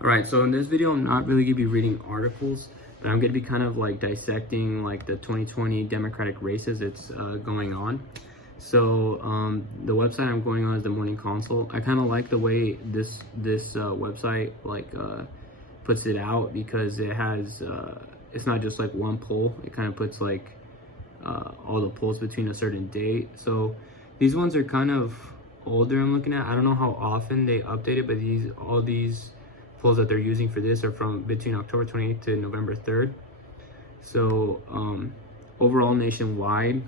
Alright, so in this video, I'm not really going to be reading articles, but I'm going to be kind of like dissecting like the 2020 Democratic races it's going on. So the website I'm going on is the Morning Consult. I kind of like the way this website like puts it out, because it has it's not just like one poll. It kind of puts like all the polls between a certain date. So these ones are kind of older. I'm looking at, I don't know how often they update it, but all these polls that they're using for this are from between October 28th to November 3rd. So overall nationwide,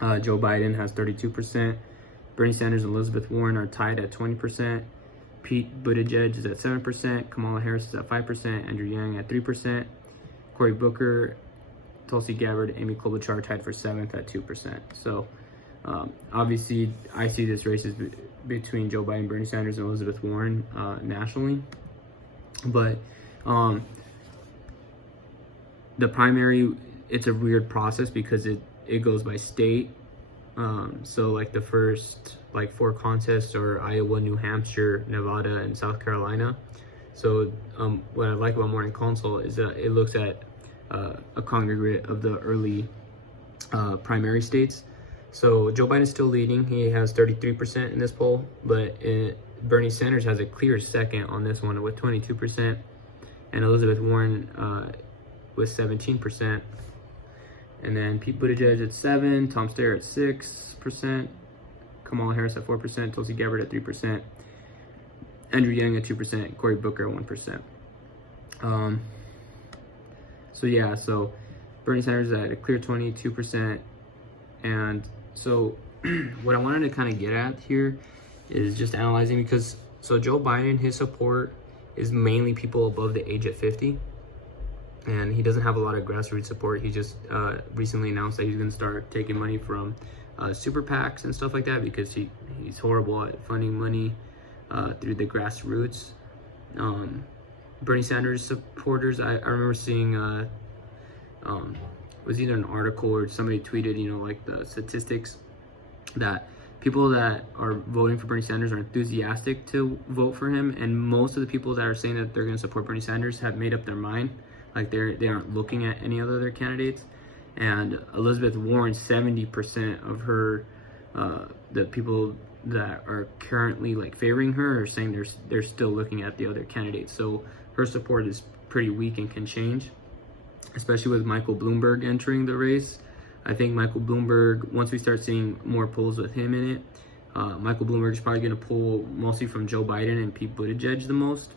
Joe Biden has 32%. Bernie Sanders and Elizabeth Warren are tied at 20%. Pete Buttigieg is at 7%. Kamala Harris is at 5%. Andrew Yang at 3%. Cory Booker, Tulsi Gabbard, Amy Klobuchar tied for 7th at 2%. So obviously, I see this race is between Joe Biden, Bernie Sanders, and Elizabeth Warren nationally. But the primary, it's a weird process because it goes by state. So like the first like 4 contests are Iowa, New Hampshire, Nevada, and South Carolina. So what I like about Morning Consult is that it looks at a congregate of the early primary states. So Joe Biden is still leading. He has 33% in this poll, but Bernie Sanders has a clear second on this one with 22%, and Elizabeth Warren with 17%. And then Pete Buttigieg at 7%, Tom Steyer at 6%, Kamala Harris at 4%, Tulsi Gabbard at 3%, Andrew Yang at 2%, Cory Booker at 1%. So yeah, so Bernie Sanders at a clear 22%. And so what I wanted to kind of get at here is just analyzing, because so Joe Biden, his support is mainly people above the age of 50. And he doesn't have a lot of grassroots support. He just recently announced that he's going to start taking money from super PACs and stuff like that, because he's horrible at funding money through the grassroots. Bernie Sanders supporters, I remember seeing was either an article or somebody tweeted, like the statistics that people that are voting for Bernie Sanders are enthusiastic to vote for him, and most of the people that are saying that they're going to support Bernie Sanders have made up their mind. Like they aren't looking at any other candidates. And Elizabeth Warren, 70% of her, the people that are currently like favoring her are saying they're still looking at the other candidates. So her support is pretty weak and can change, especially with Michael Bloomberg entering the race. I think Michael Bloomberg, once we start seeing more polls with him in it, Michael Bloomberg is probably going to pull mostly from Joe Biden and Pete Buttigieg the most.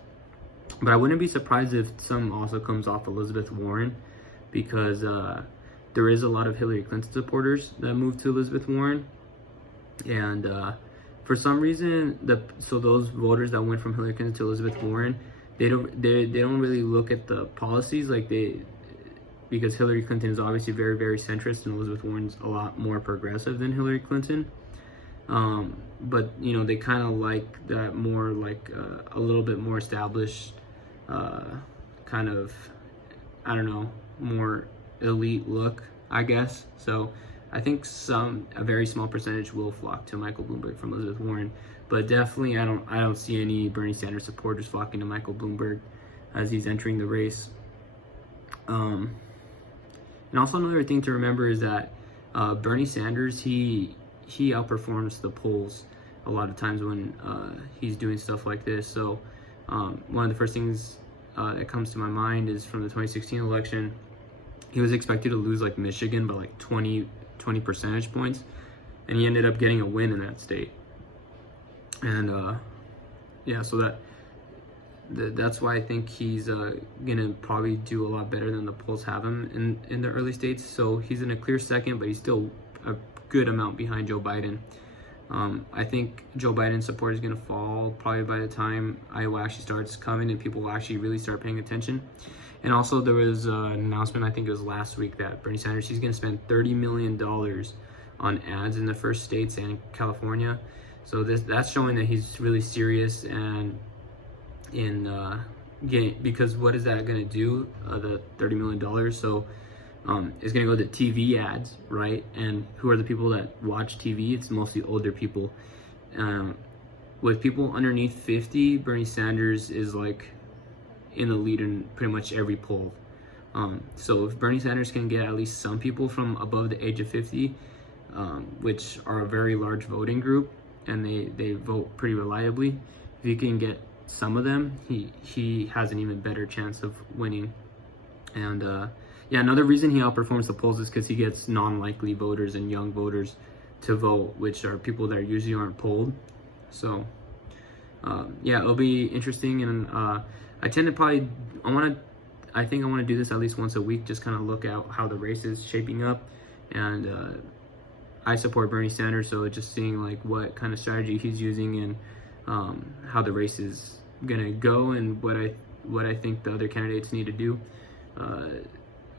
But I wouldn't be surprised if some also comes off Elizabeth Warren, because there is a lot of Hillary Clinton supporters that moved to Elizabeth Warren. And for some reason, so those voters that went from Hillary Clinton to Elizabeth Warren, they don't really look at the policies because Hillary Clinton is obviously very, very centrist, and Elizabeth Warren's a lot more progressive than Hillary Clinton. But they kind of like that more like a little bit more established kind of, I don't know, more elite look, I guess. So I think a very small percentage will flock to Michael Bloomberg from Elizabeth Warren, but definitely I don't see any Bernie Sanders supporters flocking to Michael Bloomberg as he's entering the race. And also another thing to remember is that Bernie Sanders, he outperforms the polls a lot of times when he's doing stuff like this. So one of the first things that comes to my mind is from the 2016 election. He was expected to lose like Michigan by like 20 percentage points, and he ended up getting a win in that state. And yeah, so that's why I think he's gonna probably do a lot better than the polls have him in the early states. So he's in a clear second, but he's still a good amount behind Joe Biden. I think Joe Biden's support is going to fall probably by the time Iowa actually starts coming and people will actually really start paying attention. And also there was an announcement, I think it was last week, that Bernie Sanders, he's going to spend $30 million on ads in the first states and California. So that's showing that he's really serious and because what is that going to do, the $30 million? So is going to go to TV ads, right? And who are the people that watch TV? It's mostly older people. with people underneath 50, Bernie Sanders is like in the lead in pretty much every poll. So if Bernie Sanders can get at least some people from above the age of 50, which are a very large voting group, and they vote pretty reliably, if you can get some of them, he has an even better chance of winning. And yeah, another reason he outperforms the polls is because he gets non-likely voters and young voters to vote, which are people that usually aren't polled. So yeah, it'll be interesting. And I tend to probably, I think I want to do this at least once a week, just kind of look at how the race is shaping up. And I support Bernie Sanders, so just seeing like what kind of strategy he's using and how the race is gonna go, and what I think the other candidates need to do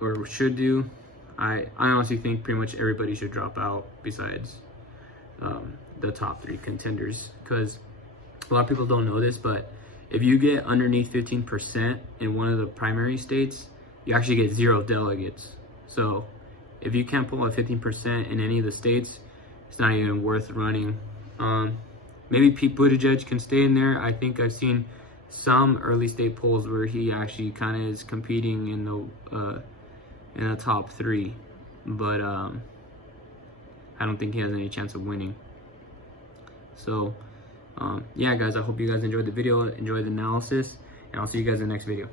or should do. I honestly think pretty much everybody should drop out besides the top 3 contenders, because a lot of people don't know this, but if you get underneath 15% in one of the primary states, you actually get 0 delegates. So if you can't pull out 15% in any of the states, it's not even worth running. Maybe Pete Buttigieg can stay in there. I think I've seen some early state polls where he actually kind of is competing in the top 3, but I don't think he has any chance of winning. So yeah, guys, I hope you guys enjoyed the video, enjoyed the analysis, and I'll see you guys in the next video.